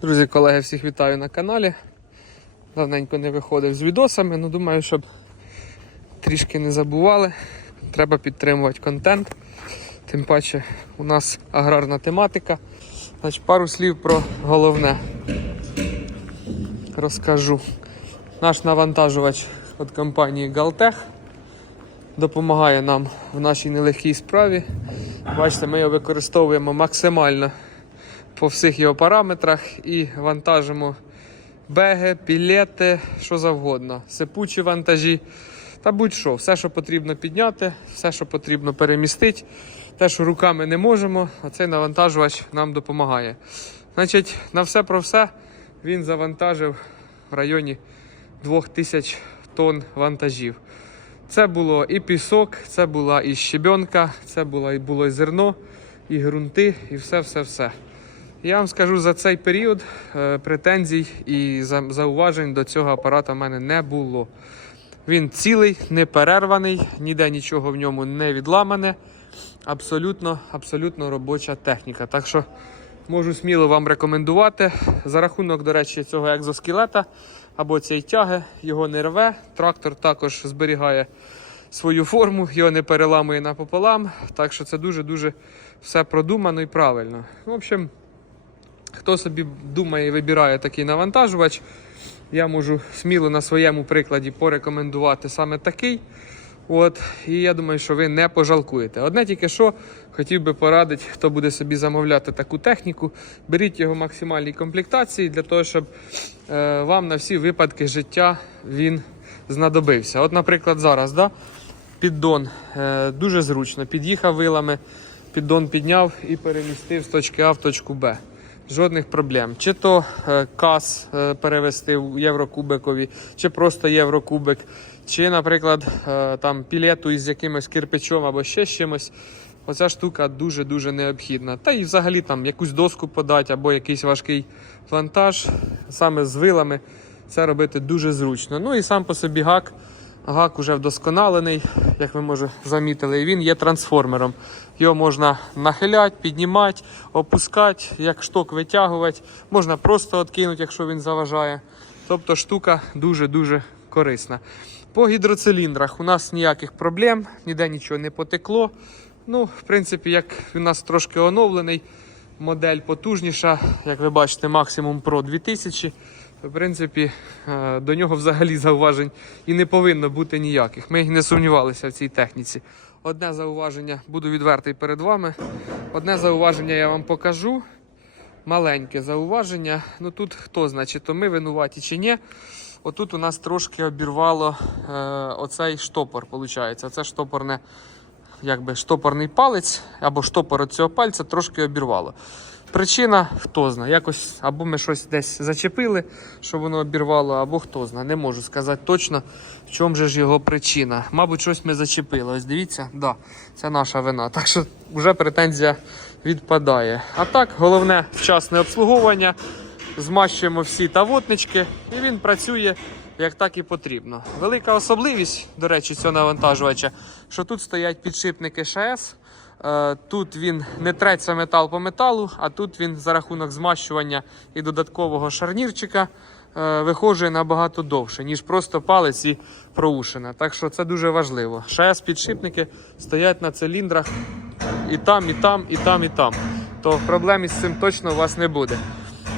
Друзі, колеги, всіх вітаю на каналі. Давненько не виходив з відосами, але думаю, щоб трішки не забували. Треба підтримувати контент. Тим паче у нас аграрна тематика. Значить, пару слів про головне. Розкажу. Наш навантажувач від компанії Galtech допомагає нам в нашій нелегкій справі. Бачите, ми його використовуємо максимально по всіх його параметрах і вантажимо беги, пілети, що завгодно, сипучі вантажі та будь-що, все, що потрібно підняти, все, що потрібно перемістити. Те, що руками не можемо, а цей навантажувач нам допомагає. Значить, на все про все він завантажив в районі 2000 тонн вантажів. Це було і пісок, це була і щебенка, це було і було і зерно, і ґрунти, і все-все-все. Я вам скажу, за цей період е, претензій і зауважень до цього апарата в мене не було. Він цілий, не перерваний, ніде нічого в ньому не відламане. Абсолютно, абсолютно робоча техніка. Так що можу сміло вам рекомендувати. За рахунок, до речі, цього екзоскелета або цієї тяги його не рве. Трактор також зберігає свою форму, його не переламує напополам. Так що це дуже-дуже все продумано і правильно. В общем, хто собі думає і вибирає такий навантажувач, я можу сміло на своєму прикладі порекомендувати саме такий. От, і я думаю, що ви не пожалкуєте. Одне тільки що хотів би порадити, хто буде собі замовляти таку техніку, беріть його в максимальній комплектації для того, щоб е, вам на всі випадки життя він знадобився. От, наприклад, зараз да, піддон е, дуже зручно. Під'їхав вилами, піддон підняв і перемістив з точки А в точку Б. Жодних проблем. Чи то е, кас е, перевести в єврокубикові, чи просто єврокубик, чи, наприклад, е, там пілету із якимось кирпичом або ще з чимось. Оця штука дуже-дуже необхідна. Та і взагалі там якусь доску подати або якийсь важкий вантаж саме з вилами. Це робити дуже зручно. Ну і сам по собі гак. Гак уже вдосконалений, як ви може замітили, і він є трансформером. Його можна нахиляти, піднімати, опускати, як шток витягувати. Можна просто відкинути, якщо він заважає. Тобто штука дуже-дуже корисна. По гідроциліндрах у нас ніяких проблем, ніде нічого не потекло. Ну, в принципі, як у нас трошки оновлений, модель потужніша, як ви бачите, максимум Pro 2000. В принципі, е, до нього взагалі зауважень і не повинно бути ніяких. Ми не сумнівалися в цій техніці. Одне зауваження, буду відвертий перед вами. Одне зауваження я вам покажу. Маленьке зауваження. Ну тут хто знає, то ми винуваті чи ні. Отут у нас трошки обірвало е, оцей штопор. Виходить. Це штопорне, якби штопорний палець або штопор цього пальця трошки обірвало. Причина хто знає, якось або ми щось десь зачепили, що воно обірвало, або хто знає. Не можу сказати точно, в чому же ж його причина. Мабуть, щось ми зачепили. Ось дивіться, да, це наша вина. Так що вже претензія відпадає. А так, головне вчасне обслуговування. Змащуємо всі тавотнички, і він працює як так і потрібно. Велика особливість, до речі, цього навантажувача, що тут стоять підшипники ШС. Е, Тут він не треться метал по металу, а тут він за рахунок змащування і додаткового шарнірчика е, виходжує набагато довше, ніж просто палець і проушина. Так що це дуже важливо. ШС підшипники стоять на циліндрах і там, і там, і там, і там. То проблем із цим точно у вас не буде.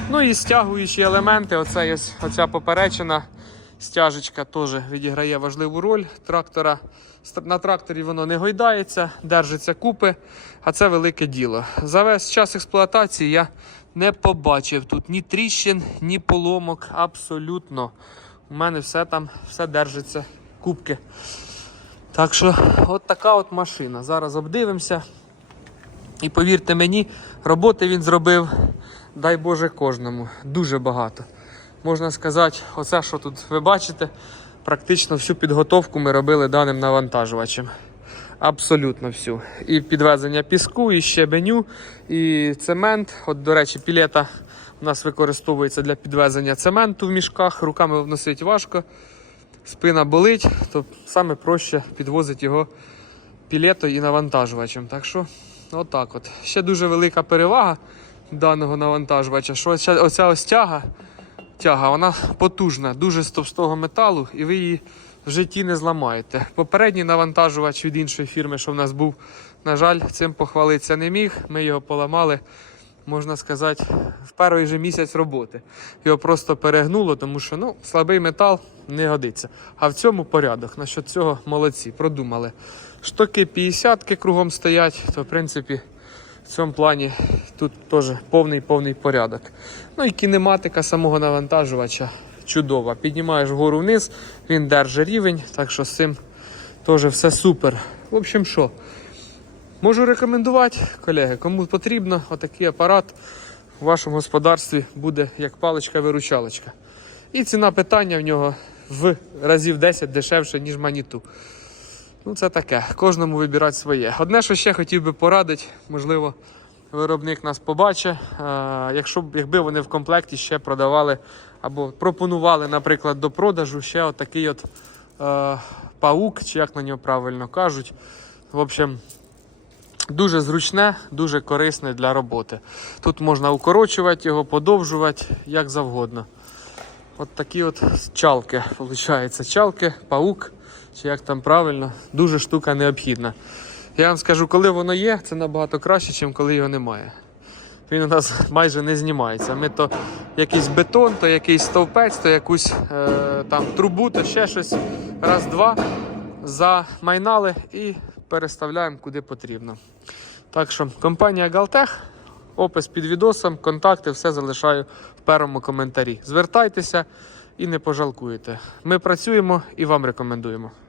Ну і стягуючі елементи, оце, ось- оця поперечина стяжечка теж відіграє важливу роль трактора. На тракторі воно не гойдається, держиться купи, а це велике діло. За весь час експлуатації я не побачив тут ні тріщин, ні поломок. Абсолютно. У мене все там, все держиться кубки. Так що, от така от машина. Зараз обдивимося. І повірте мені, роботи він зробив, дай Боже, кожному. Дуже багато. Можна сказати, оце, що тут ви бачите, практично всю підготовку ми робили даним навантажувачем. Абсолютно всю. І підвезення піску, і щебеню, і цемент. От, до речі, пілета у нас використовується для підвезення цементу в мішках. Руками вносити важко, спина болить, то саме проще підвозити його пілетою і навантажувачем. Так що, отак от. Ще дуже велика перевага даного навантажувача, що оця ось тяга, тяга, вона потужна, дуже з товстого металу, і ви її в житті не зламаєте. Попередній навантажувач від іншої фірми, що в нас був, на жаль, цим похвалитися не міг. Ми його поламали, можна сказати, в перший же місяць роботи. Його просто перегнуло, тому що ну, слабий метал не годиться. А в цьому порядок. Насчет цього молодці, продумали. Штоки 50 кругом стоять, то в принципі. В цьому плані тут теж повний повний порядок. Ну і кінематика самого навантажувача чудова. Піднімаєш вгору вниз, він держить рівень, так що з цим теж все супер. В общем, що, можу рекомендувати, колеги, кому потрібно, отакий апарат у вашому господарстві буде як паличка-виручалочка. І ціна питання в нього в разів 10 дешевше, ніж маніту. Ну, це таке. Кожному вибирати своє. Одне, що ще хотів би порадити, можливо, виробник нас побачить. Е, якщо якби вони в комплекті ще продавали або пропонували, наприклад, до продажу ще отакий от е, паук, чи як на нього правильно кажуть. В общем, дуже зручне, дуже корисне для роботи. Тут можна укорочувати його, подовжувати, як завгодно. От такі от чалки, виходить. Чалки, паук, чи як там правильно, дуже штука необхідна. Я вам скажу, коли воно є, це набагато краще, ніж коли його немає. Він у нас майже не знімається. Ми то якийсь бетон, то якийсь стовпець, то якусь е, там трубу, то ще щось. Раз-два замайнали і переставляємо куди потрібно. Так що компанія Галтех, опис під відосом, контакти, все залишаю в першому коментарі. Звертайтеся і не пожалкуєте. Ми працюємо і вам рекомендуємо.